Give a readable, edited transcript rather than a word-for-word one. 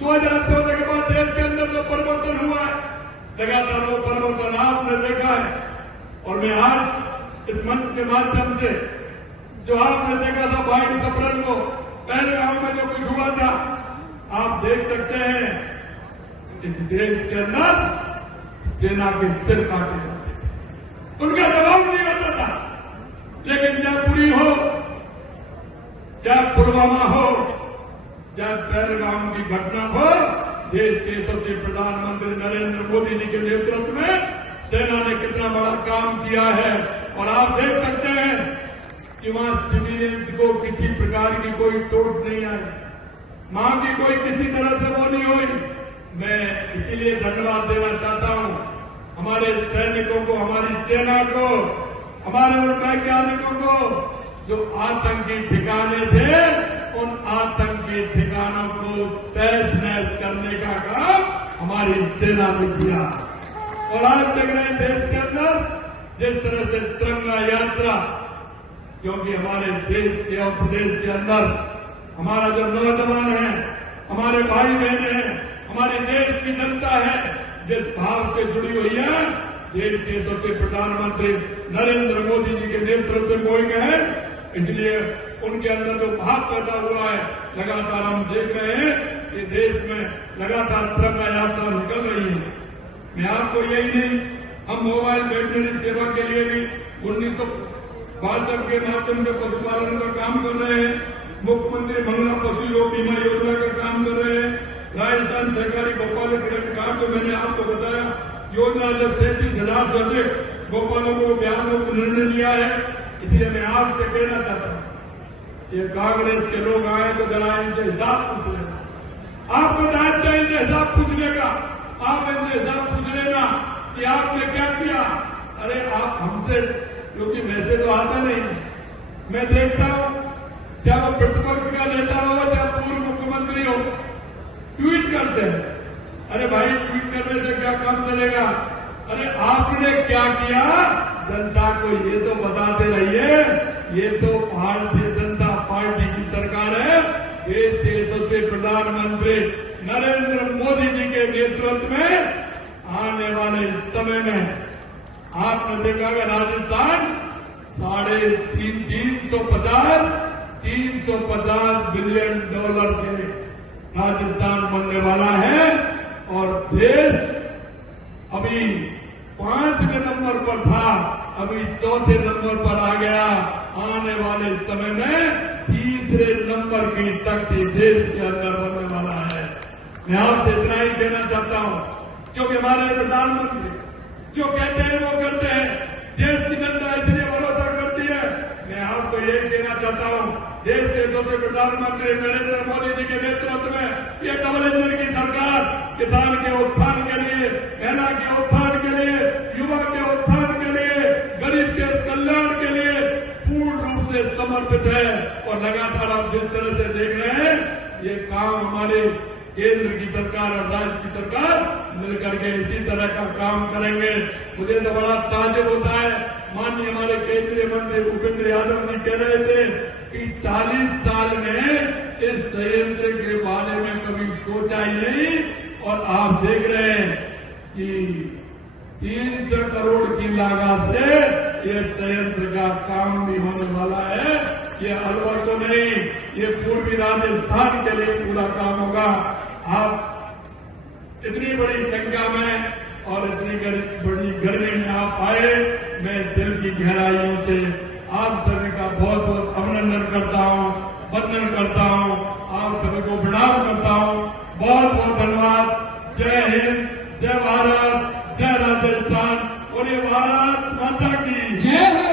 2014 के बाद देश के अंदर जो परिवर्तन हुआ है, लगातार वो परिवर्तन आपने देखा है। और मैं आज इस मंच के माध्यम से जो आपने देखा था 22 अप्रैल को पहलगाम में जो कुछ हुआ था, आप देख सकते हैं इस देश के अंदर सेना के सिर काटे जाते थे, उनका जवाब नहीं होता था। लेकिन चाहे पुरी हो, चाहे पुलवामा हो, चाहे पहलगाम की घटना हो, देश के यशस्वी प्रधानमंत्री नरेंद्र मोदी जी के नेतृत्व में सेना ने कितना बड़ा काम किया है। और आप देख सकते हैं कि वहां सिविलियंस को किसी प्रकार की कोई चोट नहीं आई, मां की कोई किसी तरह से वो नहीं हुई। मैं इसीलिए धन्यवाद देना चाहता हूं हमारे सैनिकों को, हमारी सेना को, हमारे उन वैज्ञानिकों को जो आतंकी ठिकाने थे, उन आतंकी ठिकानों को तहस नहस करने का काम हमारी सेना ने किया। और आज देख रहे हैं देश के अंदर जिस तरह से तिरंगा यात्रा, क्योंकि हमारे देश के और प्रदेश के अंदर हमारा जो नौजवान है, हमारे भाई बहन हैं, हमारे देश की जनता है, जिस भाव से जुड़ी हुई है, देश के यशस्वी प्रधानमंत्री नरेंद्र मोदी जी के नेतृत्व में हुए हैं, इसलिए उनके अंदर जो भाव पैदा हुआ है, लगातार हम देख रहे हैं कि देश में लगातार तिरंगा यात्रा निकल रही है। मैं आपको यही नहीं, हम मोबाइल वेटनरी सेवा के लिए भी 1962 के माध्यम से पशुपालन का काम कर रहे हैं, मुख्यमंत्री मंगला पशु योग बीमा योजना का काम कर रहे हैं, राजस्थान सहकारी गोपालकरण कार्ड जो मैंने आपको बताया, योजना से 37,000 से अधिक गोपालों को ब्याज मुक्त निर्णय लिया है। इसलिए मैं आपसे कहना चाहता हूं, ये कांग्रेस के लोग आए तो जरा इनसे हिसाब पूछ लेना। आपको दायित्व है इनसे हिसाब पूछने का, आप इनसे हिसाब पूछ लेना कि आपने क्या किया। अरे आप हमसे, क्योंकि वैसे तो आता नहीं, मैं देखता हूं चाहे वो प्रतिपक्ष का नेता हो, चाहे पूर्व मुख्यमंत्री हो, ट्वीट करते हैं। अरे भाई, ट्वीट करने से क्या काम चलेगा? अरे आपने क्या किया जनता को ये तो बताते रहिए। ये तो भारतीय जनता पार्टी की सरकार है, देश के यशस्वी प्रधानमंत्री नरेंद्र मोदी जी के नेतृत्व में आने वाले समय में आपने देखा कि राजस्थान 350 बिलियन डॉलर के राजस्थान बनने वाला है। और देश अभी 5वें नंबर पर था, अभी 4थे नंबर पर आ गया। आने वाले समय में 3रे नंबर की शक्ति देश के अंदर बनने वाला है। मैं आपसे इतना ही कहना चाहता हूं, क्योंकि हमारे प्रधानमंत्री जो कहते हैं वो करते हैं, देश की जनता इसलिए भरोसा करती है। मैं आपको यही कहना चाहता हूं, देश के यशस्वी प्रधानमंत्री नरेंद्र मोदी जी के नेतृत्व में ये डबल इंजन की सरकार किसान के उत्थान के लिए, महिला के उत्थान के लिए, युवा के उत्थान के लिए, गरीब के कल्याण के लिए पूर्ण रूप से समर्पित है। और लगातार आप जिस तरह से देख रहे हैं, ये काम हमारे केंद्र की सरकार और राज्य की सरकार मिलकर के इसी तरह का काम करेंगे। मुझे तो बड़ा ताज्जुब होता है, माननीय हमारे केंद्रीय मंत्री भूपेंद्र यादव जी कह रहे थे कि 40 साल में इस संयंत्र के बारे में कभी सोचा ही नहीं। और आप देख रहे हैं कि 300 करोड़ की लागत से ये संयंत्र का काम भी होने वाला है। ये अलवर को नहीं, ये पूर्वी राजस्थान के लिए पूरा काम होगा। आप इतनी बड़ी संख्या में और इतनी बड़ी गर्मी में आप आए, मैं दिल की गहराइयों से आप सभी का बहुत बहुत अभिनंदन करता हूं, वंदन करता हूं, आप सभी को प्रणाम करता हूं। बहुत बहुत धन्यवाद। जय हिंद, जय भारत, जय राजस्थान, और ये भारत माता की जय।